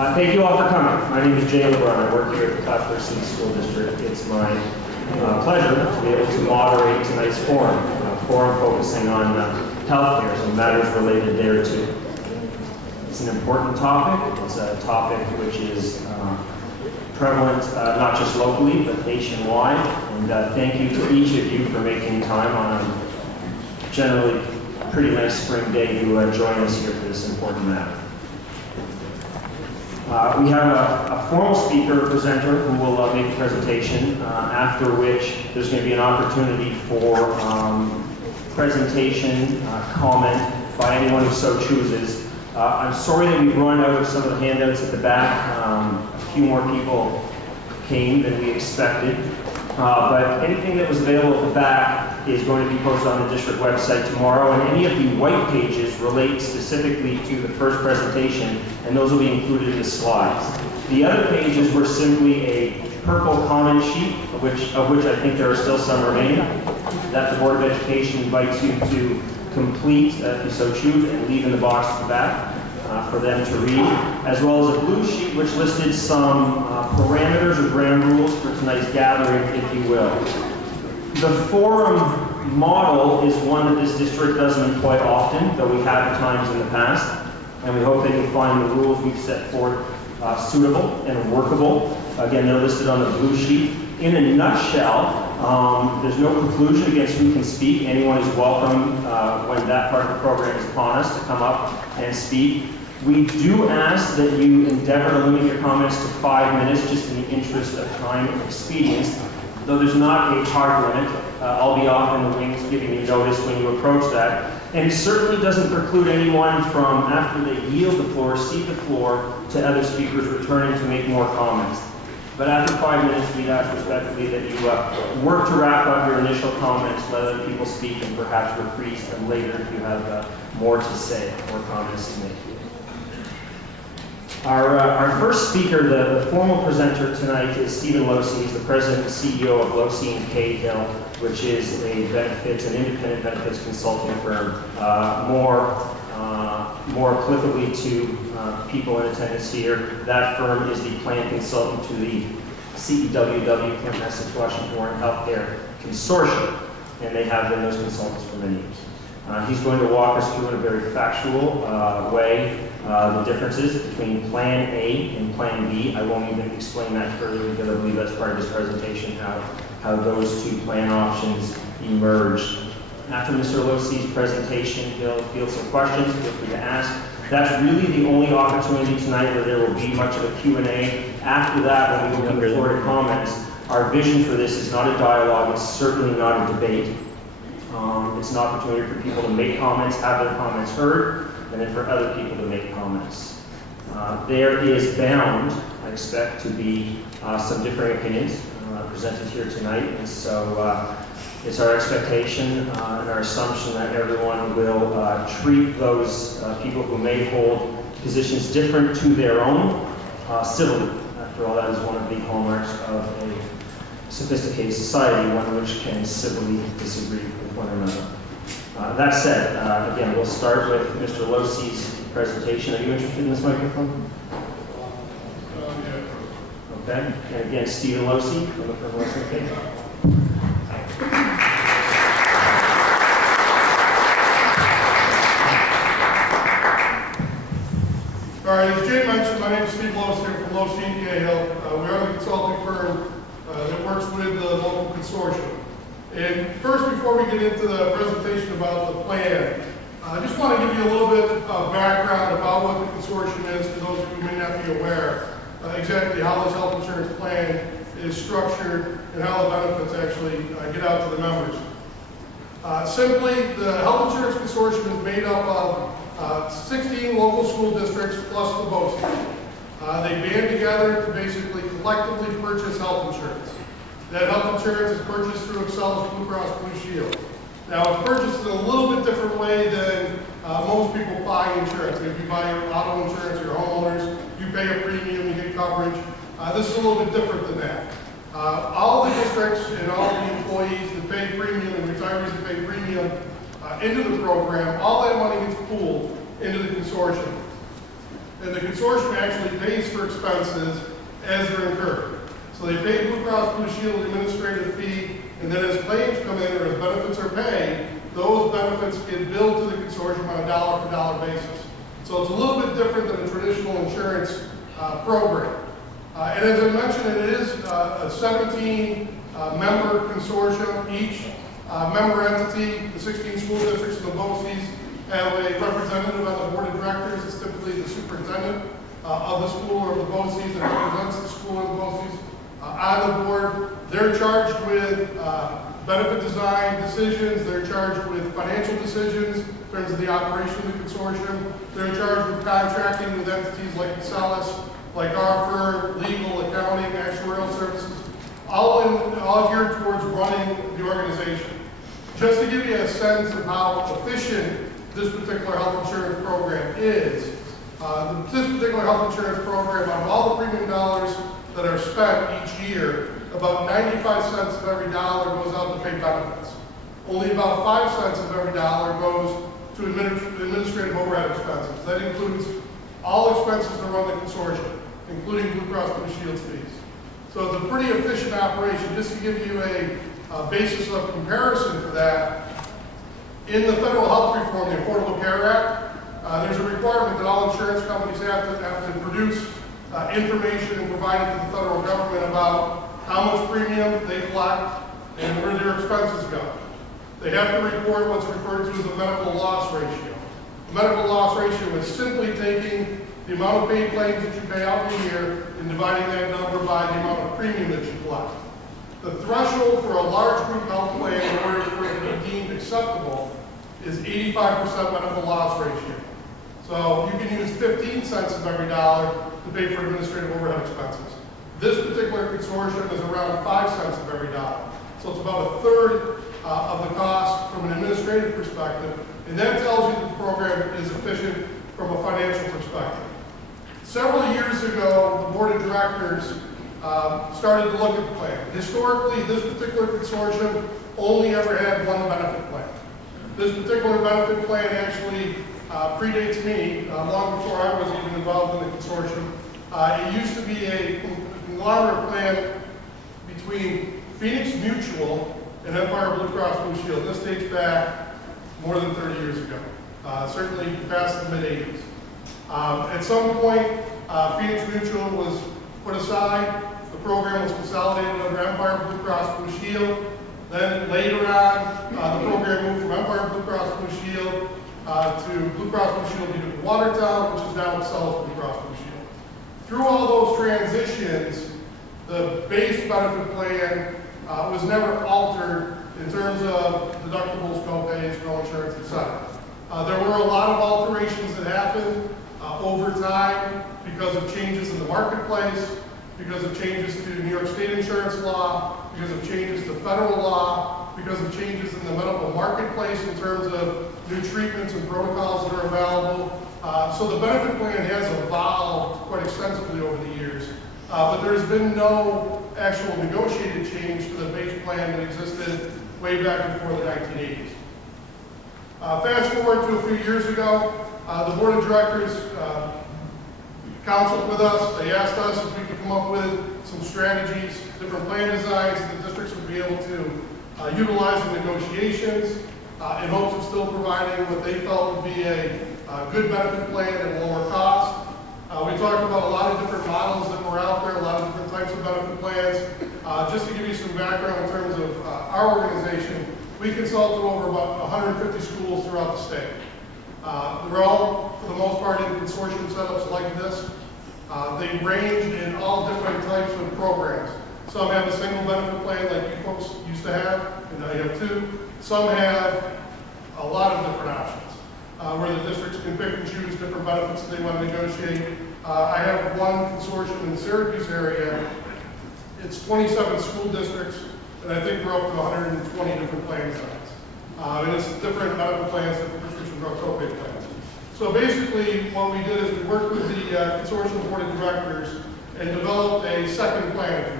Thank you all for coming. My name is Jay LeBron. I work here at the Plattsburgh City School District. It's my pleasure to be able to moderate tonight's forum, focusing on healthcare and matters related thereto. It's an important topic. It's a topic which is prevalent not just locally, but nationwide. And thank you to each of you for making time on a generally pretty nice spring day to join us here for this important matter. We have a formal speaker, presenter, who will make a presentation, after which there's going to be an opportunity for presentation, comment by anyone who so chooses. I'm sorry that we've run out of some of the handouts at the back. A few more people came than we expected. But anything that was available at the back is going to be posted on the district website tomorrow, and any of the white pages relate specifically to the first presentation, and those will be included in the slides. The other pages were simply a purple comment sheet, of which I think there are still some remaining, that the Board of Education invites you to complete, if you so choose, and leave in the box at the back for them to read, as well as a blue sheet which listed some parameters or ground rules for tonight's gathering, if you will. The forum model is one that this district doesn't employ often, though we have at times in the past, and we hope that you'll find the rules we've set forth suitable and workable. Again, they're listed on the blue sheet. In a nutshell, there's no preclusion against who can speak. Anyone is welcome when that part of the program is upon us to come up and speak. We do ask that you endeavor to limit your comments to 5 minutes, just in the interest of time and expedience, though there's not a hard limit. I'll be off in the wings giving you notice when you approach that. And it certainly doesn't preclude anyone from, after they yield the floor, cede the floor to other speakers returning to make more comments. But after 5 minutes, we'd ask respectfully that you work to wrap up your initial comments, let other people speak, and perhaps reprise them later if you have more to say or comments to make. Our first speaker, the formal presenter tonight, is Stephen Locey. He's the president and CEO of Locey and Cahill, which is an independent benefits consulting firm, more applicably to people in attendance here. That firm is the plan consultant to the CEWW, Clinton-Essex-Warren-Washington Healthcare Consortium, and they have been those consultants for many years. He's going to walk us through in a very factual way the differences between Plan A and Plan B. I won't even explain that further because I believe that's part of his presentation, how those two plan options emerged. After Mr. Locey's presentation, he'll field some questions, feel free to ask. That's really the only opportunity tonight where there will be much of a Q&A. After that, when we open the floor to comments, our vision for this is not a dialogue, it's certainly not a debate. It's an opportunity for people to make comments, have their comments heard, and then for other people to make comments. There is bound, I expect, to be some differing opinions presented here tonight, and so it's our expectation and our assumption that everyone will treat those people who may hold positions different to their own civilly. After all, that is one of the hallmarks of a sophisticated society, one which can civilly disagree with one another. That said, again, we'll start with Mr. Locey's presentation. Are you interested in this microphone? Yeah. Okay. And again, Stephen Locey from the firm Locey and Cahill. All right, as Jay mentioned, my name is Steve Locey from Locey and Cahill. We are the consulting firm that works with the local consortium. And first, before we get into the presentation about the plan, I just want to give you a little bit of background about what the consortium is for those of you who may not be aware, exactly how this health insurance plan is structured and how the benefits actually get out to the members. Simply, the health insurance consortium is made up of 16 local school districts plus the BOCES. They band together to basically collectively purchase health insurance. That health insurance is purchased through Excel's Blue Cross Blue Shield. Now, it's purchased in a little bit different way than most people buy insurance. If you buy your auto insurance, your homeowners, you pay a premium, you get coverage. This is a little bit different than that. All the districts and all the employees that pay premium and retirees that pay premium into the program, all that money gets pooled into the consortium. And the consortium actually pays for expenses as they're incurred. So they pay Blue Cross Blue Shield administrative fee, and then as claims come in or as benefits are paid, those benefits get billed to the consortium on a dollar-for-dollar basis. So it's a little bit different than a traditional insurance program. And as I mentioned, it is a 17-member consortium. Each member entity, the 16 school districts and the BOCES, have a representative on the board of directors. It's typically the superintendent of the school or the BOCES that represents the school and the BOCES on the board. They're charged with benefit design decisions. They're charged with financial decisions in terms of the operation of the consortium. They're charged with contracting with entities like Cahill, like our firm, legal, accounting, actuarial services, all geared towards running the organization. Just to give you a sense of how efficient this particular health insurance program is, this particular health insurance program, out of all the premium dollars that are spent each year, about 95 cents of every dollar goes out to pay benefits. Only about 5 cents of every dollar goes to administrative overhead expenses. That includes all expenses that run the consortium, including Blue Cross Blue Shield's fees. So it's a pretty efficient operation. Just to give you a basis of comparison for that, in the federal health reform, the Affordable Care Act, there's a requirement that all insurance companies have to produce information and provide it to the federal government about how much premium they collect and where their expenses go. They have to report what's referred to as a medical loss ratio. The medical loss ratio is simply taking the amount of paid claims that you pay out in a year and dividing that number by the amount of premium that you collect. The threshold for a large group health plan in order for it to be deemed acceptable is 85% medical loss ratio. So you can use 15 cents of every dollar to pay for administrative overhead expenses. This particular consortium is around 5 cents of every dollar. So it's about a third of the cost from an administrative perspective, and that tells you that the program is efficient from a financial perspective. Several years ago, the board of directors started to look at the plan. Historically, this particular consortium only ever had one benefit plan. This particular benefit plan actually predates me, long before I was even involved in the consortium. It used to be a conglomerate plan between Phoenix Mutual and Empire Blue Cross Blue Shield. This dates back more than 30 years ago, certainly past the mid-'80s. At some point, Phoenix Mutual was put aside. The program was consolidated under Empire Blue Cross Blue Shield. Then later on, the program moved from Empire Blue Cross Blue Shield to Blue Cross Blue Shield Utica Watertown, which is now Excellus Blue Cross Blue Shield. Through all those transitions, the base benefit plan was never altered in terms of deductibles, co-pays, co-insurance, etc. There were a lot of alterations that happened over time because of changes in the marketplace, because of changes to New York State insurance law, because of changes to federal law, because of changes in the medical marketplace in terms of new treatments and protocols that are available. So the benefit plan has evolved quite extensively over the years, but there's been no actual negotiated change to the base plan that existed way back before the 1980s. Fast forward to a few years ago, the board of directors counseled with us. They asked us if we could come up with some strategies, different plan designs that the districts would be able to utilize in negotiations in hopes of still providing what they felt would be a good benefit plan at lower cost. We talked about a lot of different models that were out there, a lot of different types of benefit plans. Just to give you some background in terms of our organization, we consult to over about 150 schools throughout the state. They're all, for the most part, in consortium setups like this. They range in all different types of programs. Some have a single benefit plan like you folks used to have, and now you have two. Some have a lot of different options, where the districts can pick and choose different benefits that they want to negotiate. I have one consortium in the Syracuse area. It's 27 school districts, and I think we're up to 120 different plan designs. And it's different medical plans, different prescription drug copay plans. So basically, what we did is we worked with the consortium board of directors and developed a second plan, if you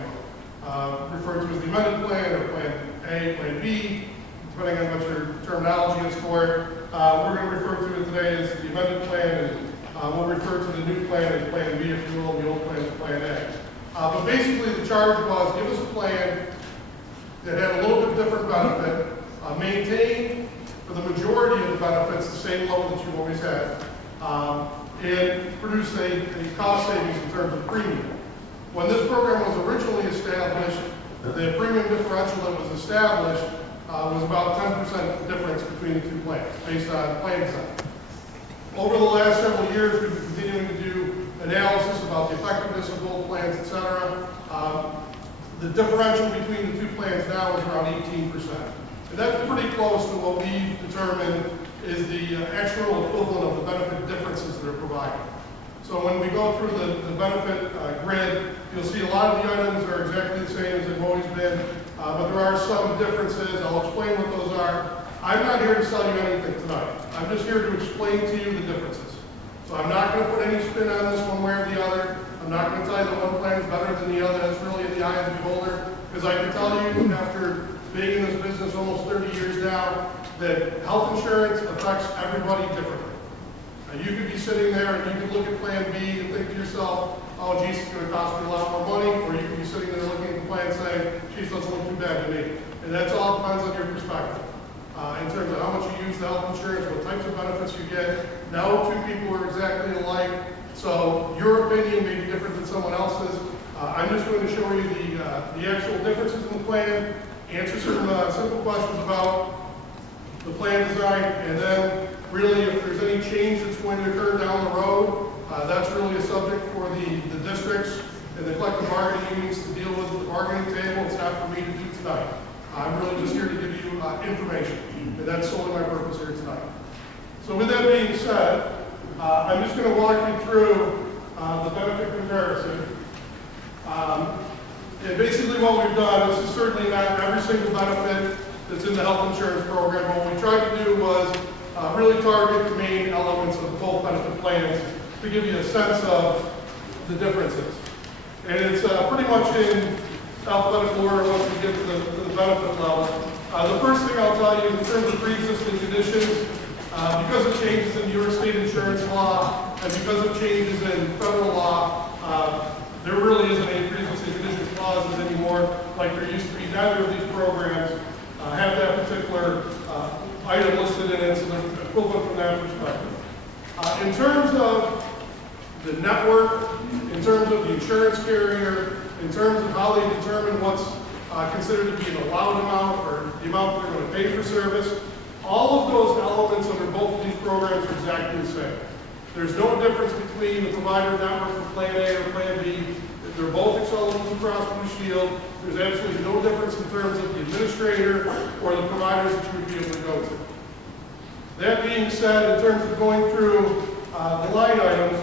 will, referred to as the amended plan or Plan A, Plan B, depending on what your terminology is for it. We're going to refer to it today as the amended plan, and we'll refer to the new plan as Plan B, if you will, the old plan as But basically the charge was give us a plan that had a little bit different benefit, maintain for the majority of the benefits the same level that you always had, and produce a cost savings in terms of premium. When this program was originally established, the premium differential that was established was about 10% difference between the two plans, based on plan design. Over the last several years, we've been continuing to do analysis about the effectiveness of both plans, et cetera. The differential between the two plans now is around 18%. And that's pretty close to what we determined is the actual equivalent of the benefit differences that are provided. So when we go through the benefit grid, you'll see a lot of the items are exactly the same as they've always been, but there are some differences. I'll explain what those are. I'm not here to sell you anything tonight. I'm just here to explain to you the differences. So I'm not going to put any spin on this one way or the other. I'm not going to tell you that one plan is better than the other. That's really in the eye of the beholder. Because I can tell you, after being in this business almost 30 years now, that health insurance affects everybody differently. You could be sitting there and you could look at Plan B and think to yourself, oh, geez, it's going to cost me a lot more money. Or you could be sitting there looking at the plan saying, geez, doesn't look too bad to me. And that's all depends on your perspective. In terms of how much you use the health insurance, what types of benefits you get. No two people are exactly alike. So your opinion may be different than someone else's. I'm just going to show you the actual differences in the plan, answer some simple questions about the plan design, and then really if there's any change that's going to occur down the road, that's really a subject for the districts and the collective bargaining unions to deal with at the bargaining table. It's not for me to do tonight. I'm really just here to give you information, and that's solely my purpose here tonight. So with that being said, I'm just going to walk you through the benefit comparison. And basically what we've done, this is certainly not every single benefit that's in the health insurance program. What we tried to do was really target the main elements of both benefit plans to give you a sense of the differences. And it's pretty much in alphabetical order once we get to the benefit level. The first thing I'll tell you in terms of pre-existing conditions, because of changes in New York State insurance law and because of changes in federal law, there really isn't any pre-existing conditions clauses anymore like there used to be. Neither of these programs have that particular item listed in it, so they're equivalent from that perspective. In terms of the network, in terms of the insurance carrier, in terms of how they determine what's considered to be an allowed amount or the amount they're going to pay for service, all of those elements under both of these programs are exactly the same. There's no difference between the provider network for Plan A or Plan B. They're both Excel Blue Cross Blue Shield. There's absolutely no difference in terms of the administrator or the providers that you would be able to go to. That being said, in terms of going through the line items,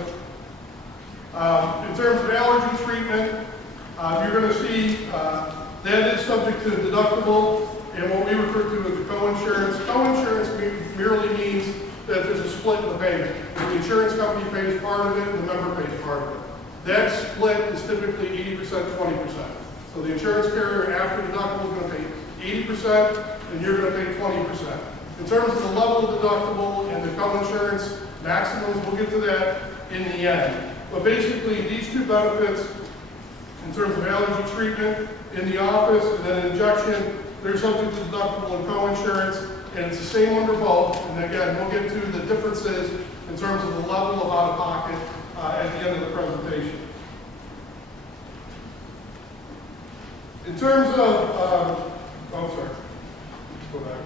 in terms of allergy treatment, you're going to see that is subject to deductible and what we refer to as the co-insurance. Co-insurance merely means that there's a split in the payment. The insurance company pays part of it and the member pays part of it. That split is typically 80%, 20%. So the insurance carrier after deductible is going to pay 80% and you're going to pay 20%. In terms of the level of deductible and the co-insurance maximums, we'll get to that in the end. But basically, these two benefits, in terms of allergy treatment in the office and then injection, they're subject to deductible and co-insurance, and it's the same under both. And again, we'll get to the differences in terms of the level of out-of-pocket at the end of the presentation. In terms of, oh, sorry, let's go back.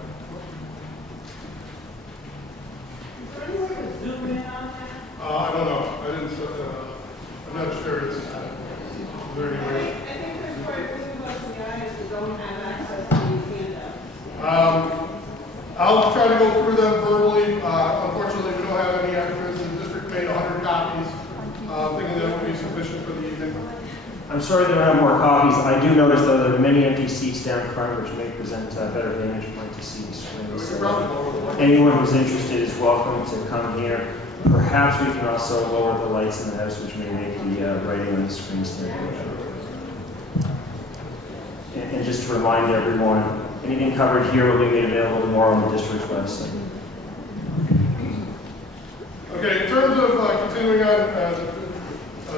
Is there any way to zoom in on that? I don't know. I didn't. I'm not sure. Is there any way? I think there's quite a few of us in the audience who don't have access to these handouts. I'll try to go through them verbally. Unfortunately, we don't have any extras. The district made 100 copies, thinking that would be sufficient for the evening. I'm sorry there are not more copies. I do notice, though, there are many empty seats down front, which may present a better vantage point to see the screen. So anyone who's interested is welcome to come here. Perhaps we can also lower the lights in the house, which may make the writing on the screen stand better. And just to remind everyone, anything covered here will be made available tomorrow on the district's website. Okay, in terms of continuing on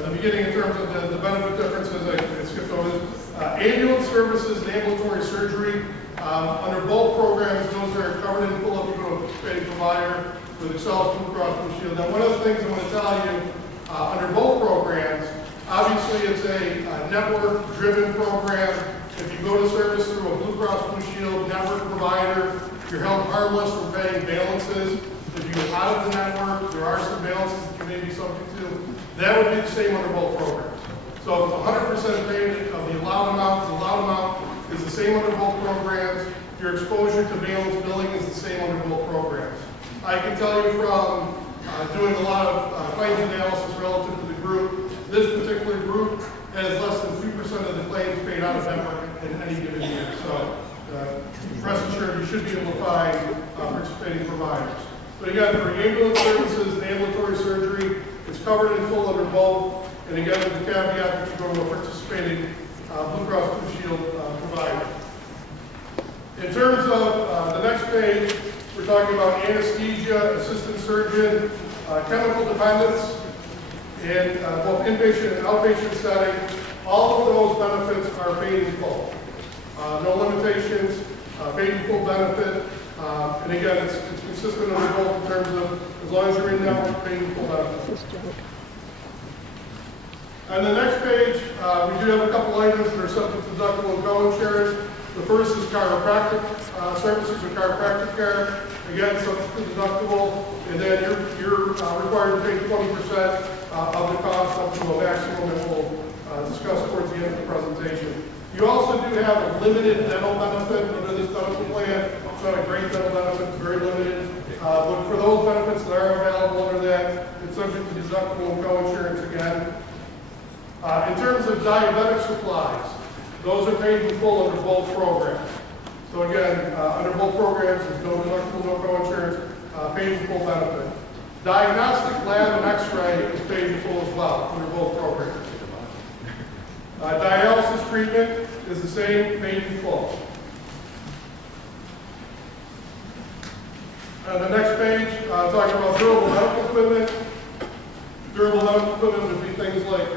the beginning in terms of the benefit differences, I skipped over this. Ambulance services and ambulatory surgery. Under both programs, those are covered in full if you go to a participating provider with Excel, Blue Cross Blue Shield. Now, one of the things I want to tell you, under both programs, obviously it's a network-driven program. If you go to service through a Blue Cross Blue Shield network provider, you're held harmless from paying balances. If you go out of the network, there are some balances that you may be subject to. That would be the same under both programs. So if 100% payment of the allowed amount is the same under both programs. Your exposure to balance billing is the same under both programs. I can tell you from doing a lot of claims analysis relative to the group, this particular group has less than 2% of the claims paid out of network in any given year. So rest assured, you should be able to find participating providers. But again, for ambulance services and ambulatory surgery, it's covered in full under both. And again, with the caveat that you go to a participating Blue Cross Blue Shield provider. In terms of the next page, we're talking about anesthesia, assistant surgeon, chemical dependence, and both inpatient and outpatient setting. All of those benefits are paid in full. No limitations, paid in full benefit. And again, it's consistent under both in terms of as long as you're in network, paid in full benefit. On the next page, we do have a couple items that are subject to deductible and co-insurance. The first is chiropractic services or chiropractic care. Again, subject to deductible, and then you're required to pay 20% of the cost up to a maximum that we'll discuss towards the end of the presentation. You also do have a limited dental benefit under this medical plan. It's not a great dental benefit, it's very limited. But for those benefits that are available under that, it's subject to deductible and co-insurance again. In terms of diabetic supplies, those are paid in full under both programs. So again, under both programs, there's no deductible, no co-insurance, paid in full benefit. Diagnostic lab and x-ray is paid in full as well under both programs. Dialysis treatment is the same, paid in full. On the next page, talking about durable medical equipment. Durable medical equipment would be things like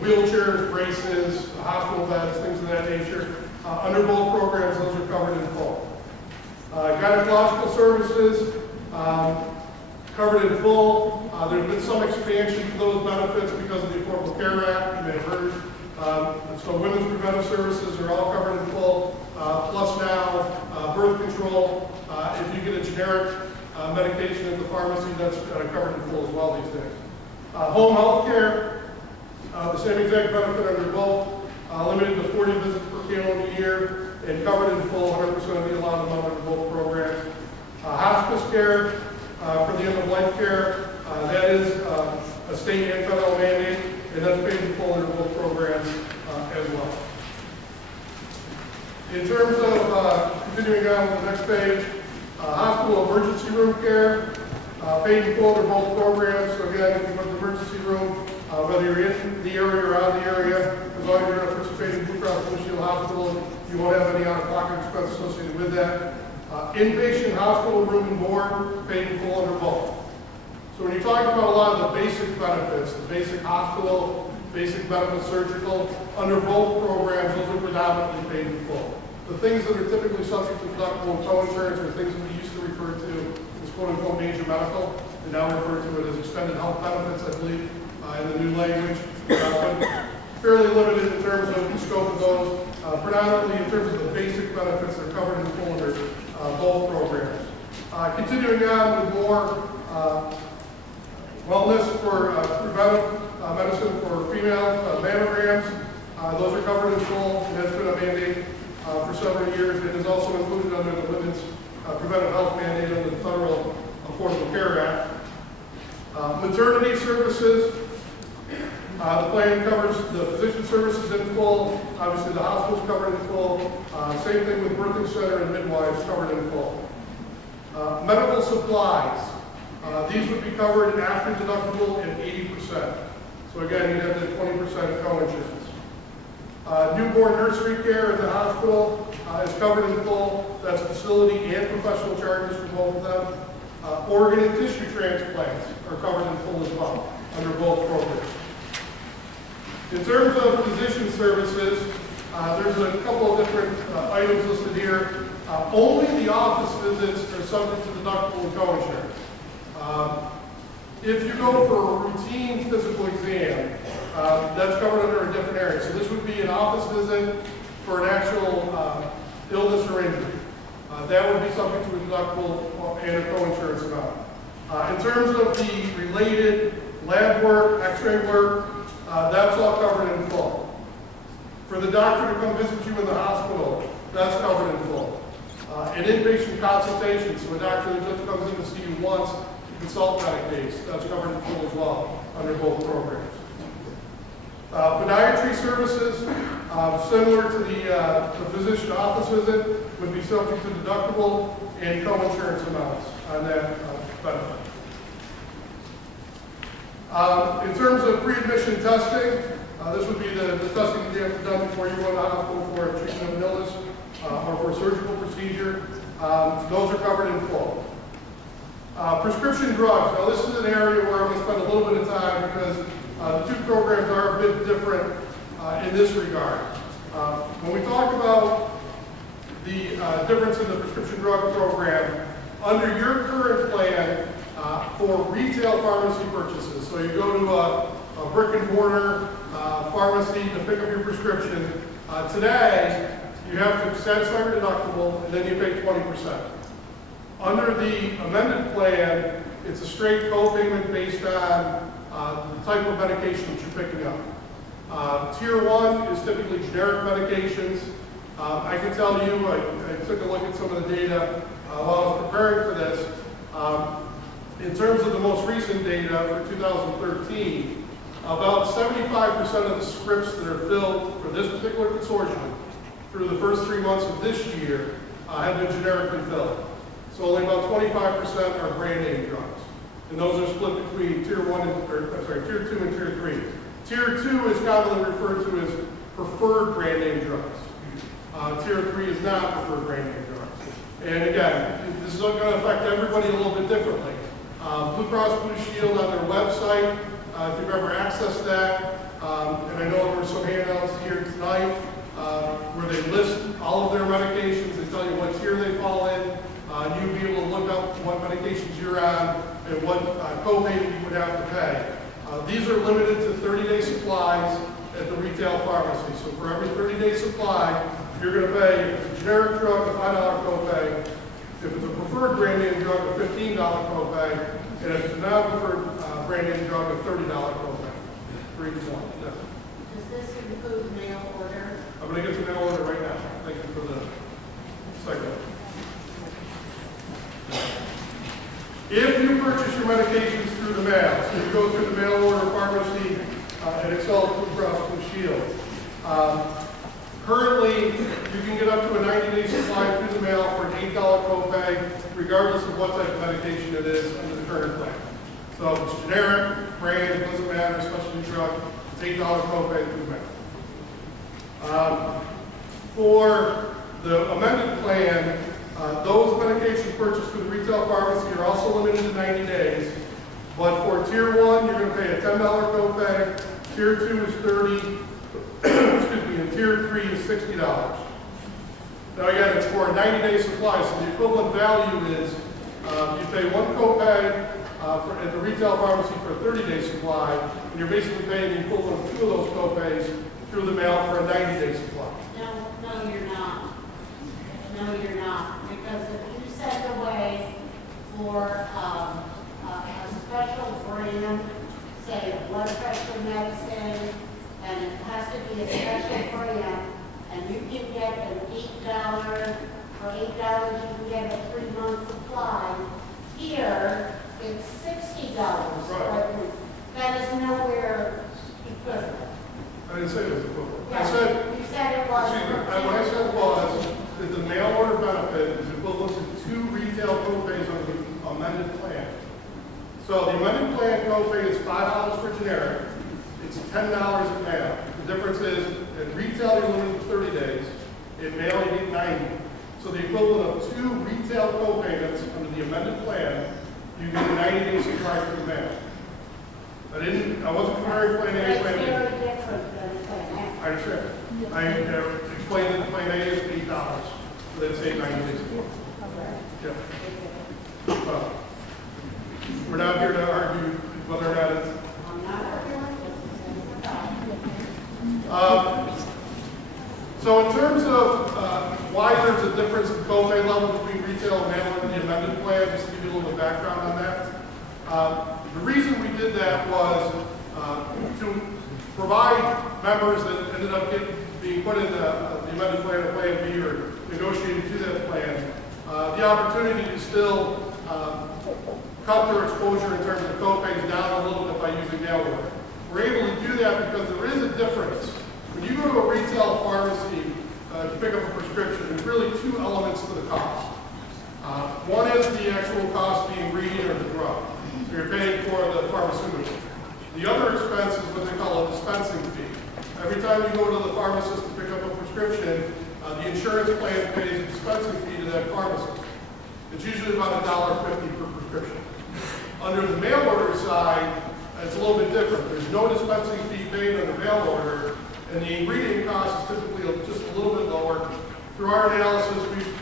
wheelchairs, braces, hospital beds, things of that nature. Under both programs, those are covered in full. Gynecological services, covered in full. There's been some expansion to those benefits because of the Affordable Care Act, you may have heard. So women's preventive services are all covered in full. Plus now, birth control. If you get a generic medication at the pharmacy, that's covered in full as well these days. Home health care, the same exact benefit under both, limited to 40 visits per calendar year, and covered in full, 100% of the allowed amount under both programs. Hospice care, for the end-of-life care, that is a state and federal mandate, and that's paid in full under both programs as well. In terms of continuing on with the next page, hospital emergency room care, paid in full under both programs. So again, if you go to the emergency room, whether you're in the area or out of the area, as long as you're in a participating Blue Cross Blue Shield hospital, you won't have any out-of-pocket expense associated with that. Inpatient hospital room and board, paid in full under both. So when you're talking about a lot of the basic benefits, the basic hospital, basic medical surgical, under both programs, those are predominantly paid in full. The things that are typically subject to deductible and co-insurance are things that we used to refer to as quote-unquote major medical, and now refer to it as extended health benefits, I believe, in the new language. But fairly limited in terms of the scope of those. Predominantly in terms of the basic benefits that are covered in full under both programs. Continuing on with more wellness for preventive medicine for female mammograms. Those are covered in full, and that's been a mandate for several years. It is also included under the Women's Preventive Health Mandate under the Federal Affordable Care Act. Maternity services. The plan covers the physician services in full. Obviously, the hospital's covered in full. Same thing with birthing center and midwives covered in full. Medical supplies. These would be covered after deductible at 80%. So again, you'd have the 20% co-insurance. Newborn nursery care at the hospital is covered in full. That's facility and professional charges for both of them. Organ and tissue transplants are covered in full as well under both programs. In terms of physician services, there's a couple of different items listed here. Only the office visits are subject to deductible and co-insurance. If you go for a routine physical exam, that's covered under a different area. So this would be an office visit for an actual illness or injury. That would be subject to a deductible and a co-insurance amount. In terms of the related lab work, x-ray work, that's all covered in full. For the doctor to come visit you in the hospital, that's covered in full. An inpatient consultation, so a doctor that just comes in to see you once to consult on a case, that's covered in full as well under both programs. Podiatry services, similar to the physician office visit, would be subject to deductible and co-insurance amounts on that benefit. In terms of pre-admission testing, this would be the testing that you have done before you go to the hospital for a treatment of an illness or for a surgical procedure. Those are covered in full. Prescription drugs. Now this is an area where I'm going to spend a little bit of time because the two programs are a bit different in this regard. When we talk about the difference in the prescription drug program, under your current plan for retail pharmacy purchases, so you go to a brick and mortar pharmacy to pick up your prescription, today you have to satisfy your deductible and then you pay 20%. Under the amended plan, it's a straight co-payment based on the type of medication that you're picking up. Tier 1 is typically generic medications. I can tell you, I took a look at some of the data while I was preparing for this. In terms of the most recent data for 2013, about 75% of the scripts that are filled for this particular consortium through the first 3 months of this year have been generically filled. So only about 25% are brand name drugs. And those are split between tier 2 and tier 3. Tier 2 is commonly referred to as preferred brand name drugs. Tier 3 is not preferred brand name drugs. And again, this is going to affect everybody a little bit differently. Blue Cross Blue Shield on their website, if you've ever accessed that, and I know there were some handouts here tonight where they list all of their medications, they tell you what tier they fall in. You'll be able to look up what medications you're on and what co-payment you would have to pay. These are limited to 30-day supplies at the retail pharmacy. So for every 30-day supply, you're going to pay, if it's a generic drug, a $5 copay. If it's a preferred brand name drug, a $15 copay. And if it's a non-preferred brand name drug, a $30 copay for each one. Yes. Does this include mail order? I'm going to get to mail order right now. Thank you for the segment. If you purchase your medications through the mail, so you go through the mail order pharmacy and Excel Blue Cross Blue Shield, currently you can get up to a 90-day supply through the mail for an $8 copay, regardless of what type of medication it is under the current plan. So if it's generic, brand, it doesn't matter, specialty drug, it's $8 copay through the mail. For the amended plan, those medications purchased through the retail pharmacy are also limited to 90 days. But for tier 1, you're going to pay a $10 copay. Tier 2 is $30. Excuse me. And tier 3 is $60. Now again, it's for a 90-day supply, so the equivalent value is you pay one copay at the retail pharmacy for a 30-day supply, and you're basically paying the equivalent of 2 of those copays through the mail for a 90-day supply. No, you're not. No, you're not. Because if you send away for a special brand, say blood pressure medicine, and it has to be a special brand, and you can get an $8, for $8 you can get a 3-month supply. Here, it's $60. Right. That is nowhere equivalent. I didn't say it was equivalent. Yes, I said, you said it was. excuse me, what I said was that the mail order benefit is equivalent to 2 retail copays on the amended plan. So the amended plan copay is $5 for generic. It's $10 at mail. The difference is at retail you're limited to 30 days. At mail you get 90. So the equivalent of 2 retail copayments under the amended plan, you get a 90-day supply for the mail. I wasn't comparing plan A to plan B. It's very different than I explained that plan A is $8, so that's $8.96. Yeah. We're not here to argue whether or not it's. I'm not arguing. So in terms of why there's a difference in copay level between retail and mail and the amended plan, just to give you a little bit of background on that. The reason we did that was to provide members that ended up being put in the amended plan or Plan B or negotiated to that plan, the opportunity to still cut their exposure in terms of copays down a little bit by using mail order. We're able to do that because there is a difference. When you go to a retail pharmacy to pick up a prescription, there's really two elements to the cost. One is the actual cost of the ingredient or the drug. So you're paying for the pharmaceutical. The other expense is what they call a dispensing fee. Every time you go to the pharmacist to pick up a prescription, the insurance plan pays a dispensing fee to that pharmacist. It's usually about $1.50 per prescription. Under the mail order side, it's a little bit different. There's no dispensing fee paid under mail order, and the ingredient cost is typically just a little bit lower. Through our analysis, we've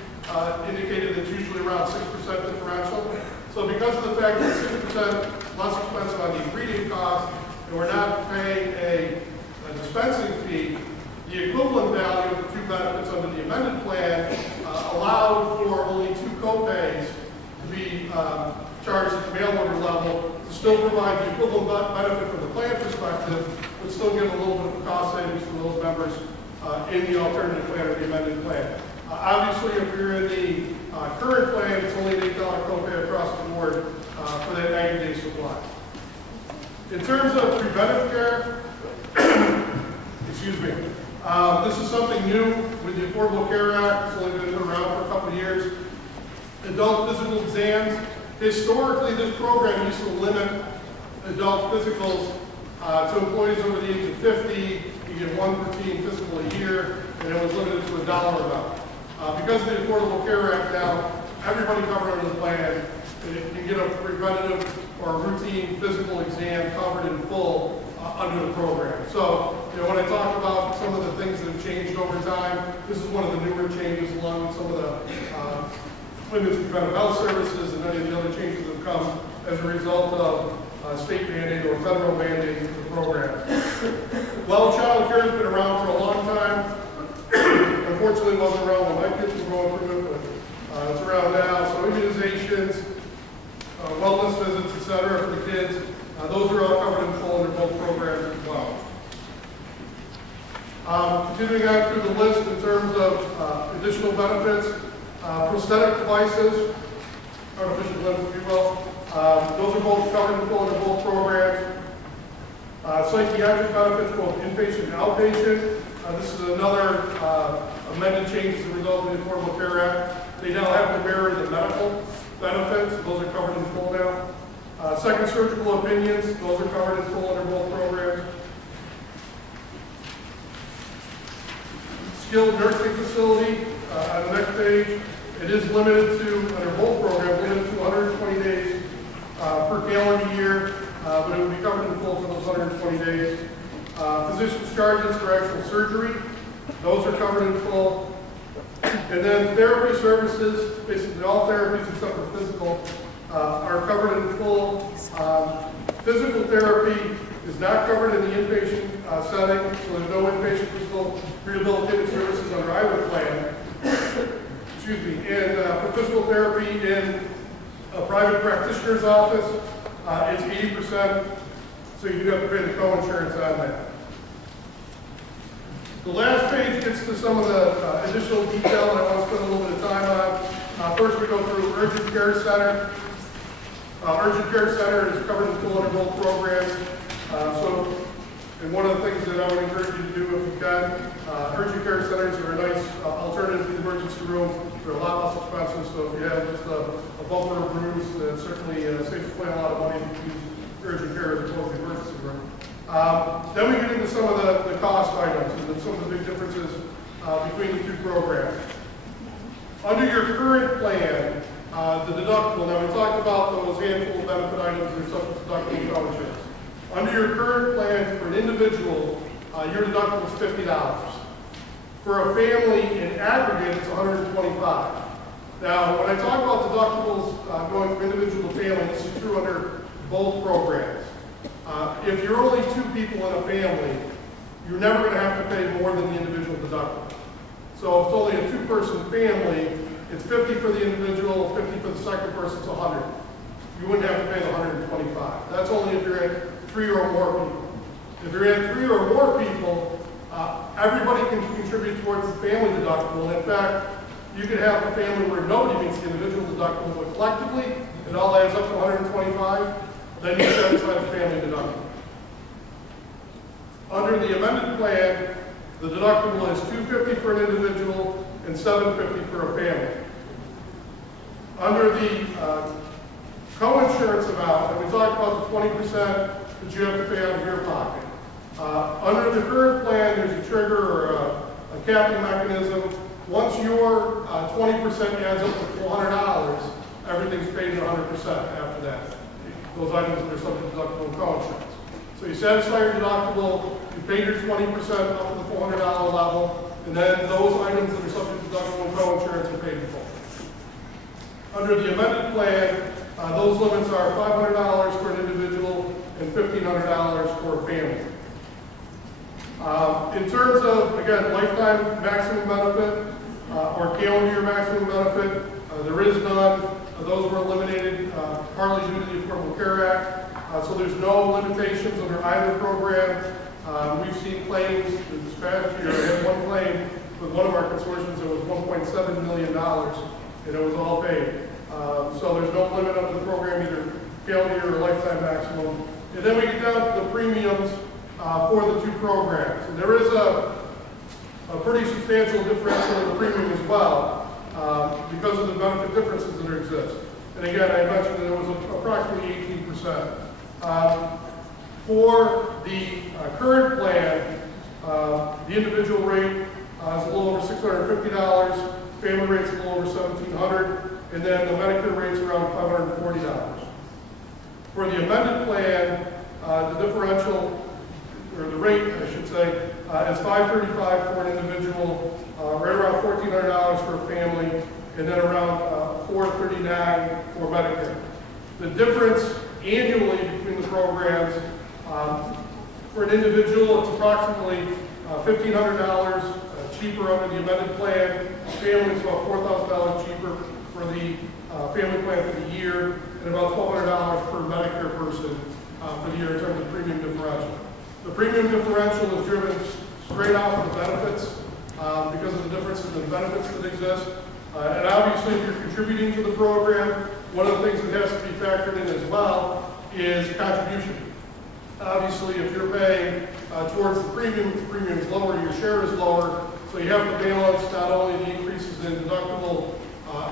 indicated it's usually around 6% differential. So because of the fact that it's 6% less expensive on the ingredient cost, and we're not paying a dispensing fee, the equivalent value of the two benefits under the amended plan allowed for only two copays to be charged at the mail order level to still provide the equivalent benefit from the plan perspective, but still give a little bit of cost savings to those members in the alternative plan or the amended plan. Obviously, if you're in the current plan, it's only an $8 copay across the board for that 90-day supply. In terms of preventive care, excuse me, this is something new with the Affordable Care Act. It's only been around for a couple of years. Adult physical exams. Historically, this program used to limit adult physicals to employees over the age of 50. You get one routine physical a year, and it was limited to $1 amount. Because of the Affordable Care Act now, everybody covered under the plan can get a preventative or a routine physical exam covered in full under the program. So, when I talk about some of the things that have changed over time, this is one of the newer changes along with some of the Women's Preventive Health Services and any of the other changes that have come as a result of state mandate or federal mandate to the program. Well, child care has been around for a long time. Unfortunately, it wasn't around when my kids were going through it, but it's around now. So immunizations, wellness visits, etc. for the kids, those are all covered in full under both programs as well. Continuing on through the list in terms of additional benefits, prosthetic devices, artificial limbs, if you will, those are both covered in full under both programs. Psychiatric benefits, both inpatient and outpatient. This is another amended change as a result of the Affordable Care Act. They now have to mirror the medical benefits. Those are covered in full now. Second surgical opinions. Those are covered in full under both programs. Skilled nursing facility on the next page. It is limited to, under both programs, limited to 120 days per calendar year, but it will be covered in full for those 120 days. Physician's charges for actual surgery, those are covered in full. And then therapy services, basically all therapies except for physical, are covered in full. Physical therapy is not covered in the inpatient setting, so there's no inpatient physical rehabilitative services under either plan. Excuse me. And for physical therapy in a private practitioner's office, it's 80%, so you do have to pay the co-insurance on that. The last page gets to some of the additional detail that I want to spend a little bit of time on. First, we go through Urgent Care Center. Urgent Care Center is covered in full under both programs. And one of the things that I would encourage you to do if you can, urgent care centers are a nice alternative to the emergency room. They're a lot less expensive, so if you have just a bump or a bruise, it certainly saves the plan a lot of money to use urgent care as opposed to the emergency room. Then we get into some of the cost items and some of the big differences between the two programs. Under your current plan, the deductible, now we talked about those handful of benefit items that are subject to deductible and co-insurance. Under your current plan for an individual, your deductible is $50. For a family in aggregate, it's $125. Now, when I talk about deductibles going from individual to family, this is true under both programs. If you're only 2 people in a family, you're never going to have to pay more than the individual deductible. So if it's only a 2-person family, it's 50 for the individual, 50 for the second person, it's 100. You wouldn't have to pay the 125. That's only if you're at 3 or more people. If you're at 3 or more people, everybody can contribute towards the family deductible. And in fact, you could have a family where nobody meets the individual deductible, but collectively, it all adds up to 125, then you satisfy the family deductible. Under the amended plan, the deductible is $250 for an individual and $750 for a family. Under the co-insurance amount, and we talked about the 20% that you have to pay out of your pocket. Under the current plan, there's a trigger or a capping mechanism. Once your 20% adds up to $400, everything's paid at 100% after that. Those items that are subject to deductible and co-insurance. So you satisfy your deductible, you pay your 20% up to the $400 level, and then those items that are subject to deductible and co-insurance are paid in full. Under the amended plan, those limits are $500 for an individual and $1,500 for a family. In terms of, again, lifetime maximum benefit or calendar year maximum benefit, there is none. Those were eliminated partly due to the Affordable Care Act. So there's no limitations under either program. We've seen claims this past year. I had one claim with one of our consortiums that was $1.7 million, and it was all paid. So there's no limit under the program, either calendar year or lifetime maximum. And then we get down to the premiums for the 2 programs. And there is a pretty substantial differential in the premium as well because of the benefit differences that exist. And again, I mentioned that it was approximately 18%. For the current plan, the individual rate is a little over $650, family rate's a little over $1,700, and then the Medicare rate's around $540. For the amended plan, the differential, or the rate, I should say, is $535 for an individual, right around $1,400 for a family, and then around $439 for Medicare. The difference annually between the programs, for an individual, it's approximately $1,500 cheaper under the amended plan. Family is about $4,000 cheaper for the family plan for the year, and about $1,200 per Medicare person for the year in terms of premium differential. The premium differential is driven straight off of the benefits because of the differences in benefits that exist. And obviously, if you're contributing to the program, one of the things that has to be factored in as well is contribution. Obviously, if you're paying towards the premium is lower, your share is lower, so you have to balance not only the increases in deductible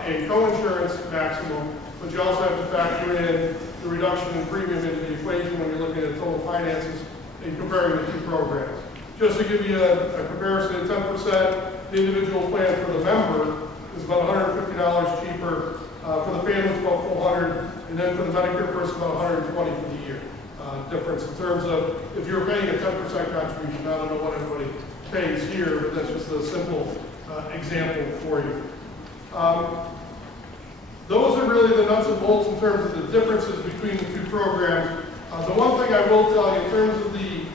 and co-insurance maximum, but you also have to factor in the reduction in premium into the equation when you're looking at total finances and comparing the 2 programs. Just to give you a comparison, 10%, the individual plan for the member is about $150 cheaper. For the family, it's about $400, and then for the Medicare person, about $120 for the year. Difference in terms of if you're paying a 10% contribution. I don't know what everybody pays here, but that's just a simple example for you. Those are really the nuts and bolts in terms of the differences between the 2 programs. The one thing I will tell you in terms of the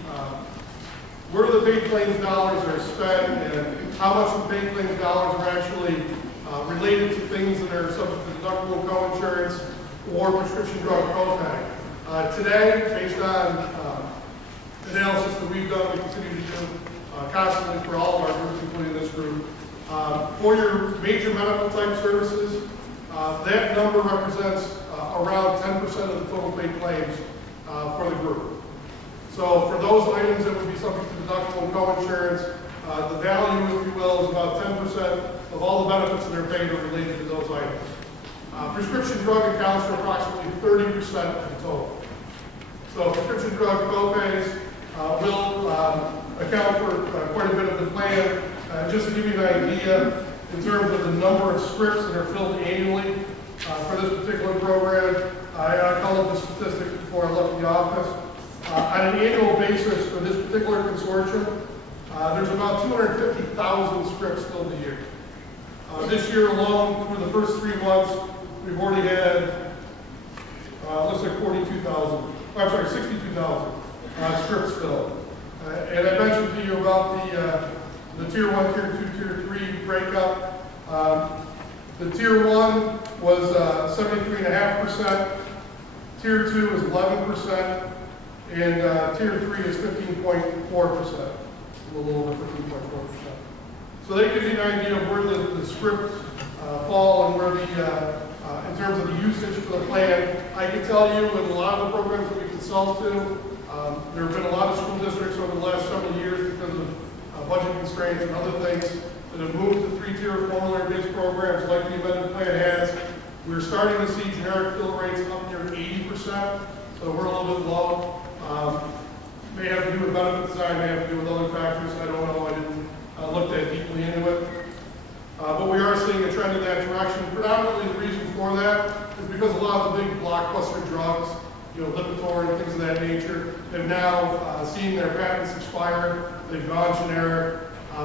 where the paid claims dollars are spent and how much of the paid claims dollars are actually related to things that are subject to deductible and co-insurance or prescription drug copay. Today, based on analysis that we've done, we continue to do constantly for all of our groups, including this group, for your major medical type services, that number represents around 10% of the total paid claims for the group. So for those items that would be subject to deductible and co-insurance, the value, if you will, is about 10% of all the benefits that are paid are related to those items. Prescription drug accounts for approximately 30% of the total. So prescription drug co-pays will account for quite a bit of the plan. Just to give you an idea, in terms of the number of scripts that are filled annually for this particular program, I called up the statistics before I left the office. On an annual basis for this particular consortium, there's about 250,000 scripts filled a year. This year alone, through the first 3 months, we've already had, looks like 42,000, I'm sorry, 62,000 scripts filled. And I mentioned to you about the Tier 1, Tier 2, Tier 3 breakup. The Tier 1 was 73.5%, Tier 2 is 11%, and Tier 3 is 15.4%, a little over 15.4%. So that gives you an idea of where the scripts fall and where in terms of the usage for the plan. I can tell you with a lot of the programs that we consult to, there have been a lot of school districts over the last several years because of budget constraints and other things that have moved to 3-tier formulary-based programs like the amended plan has. We're starting to see generic fill rates up near 80%, so we're a little bit low. May have to do with benefit design, may have to do with other factors, I don't know, I didn't look that deeply into it. But we are seeing a trend in that direction. Predominantly the reason for that is because a lot of the big blockbuster drugs, Lipitor and things of that nature, have now seen their patents expire. They've gone generic.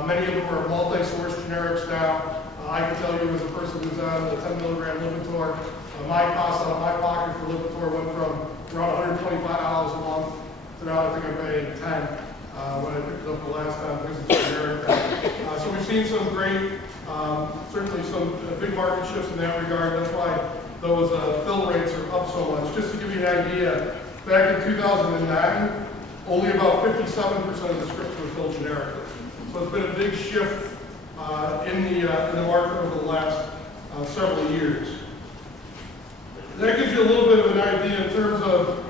Many of them are multi-source generics now. I can tell you as a person who's on the 10 milligram Lipitor, my cost out of my pocket for Lipitor went from around $125 a month to now I think I'm paying $10 when I picked it up the last time because it's generic. So we've seen some great, certainly some big market shifts in that regard. That's why those fill rates are up so much. Just to give you an idea, back in 2009, only about 57% of the scripts were filled generically. So it's been a big shift in the market over the last several years. That gives you a little bit of an idea in terms of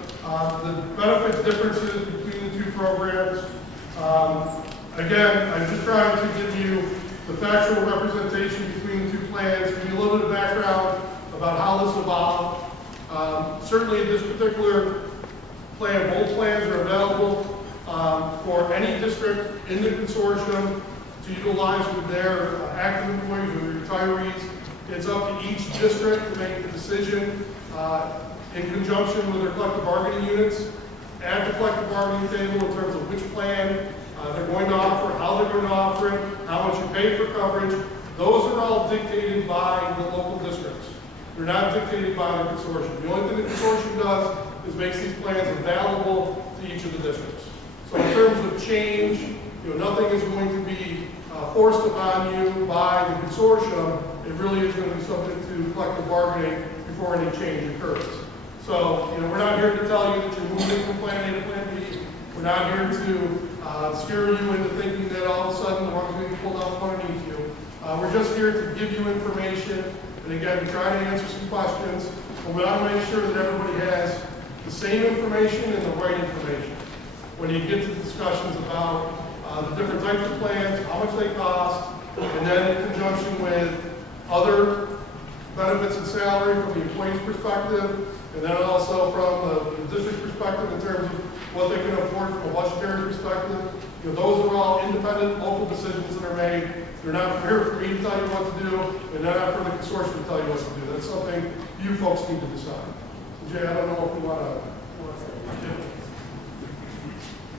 the benefits differences between the two programs. Again, I'm just trying to give you the factual representation between the two plans, give you a little bit of background about how this evolved. Certainly in this particular plan, both plans are available for any district in the consortium to utilize with their active employees or retirees. It's up to each district to make the decision in conjunction with their collective bargaining units at the collective bargaining table in terms of which plan they're going to offer, how they're going to offer it, how much you pay for coverage. Those are all dictated by the local districts. They're not dictated by the consortium. The only thing the consortium does is makes these plans available to each of the districts. So in terms of change, nothing is going to be forced upon you by the consortium. It really is going to be subject to collective bargaining before any change occurs. So, we're not here to tell you that you're moving from plan A to plan B. We're not here to scare you into thinking that all of a sudden the rug's going to be pulled out from underneath you. We're just here to give you information and again try to answer some questions. But we want to make sure that everybody has the same information and the right information. When you get to the discussions about the different types of plans, how much they cost, and then in conjunction with other benefits and salary from the employee's perspective, and then also from the district's perspective in terms of what they can afford from a budgetary perspective. Those are all independent local decisions that are made. They're not here for me to tell you what to do, and they're not for the consortium to tell you what to do. That's something you folks need to decide. So Jay, I don't know if you want to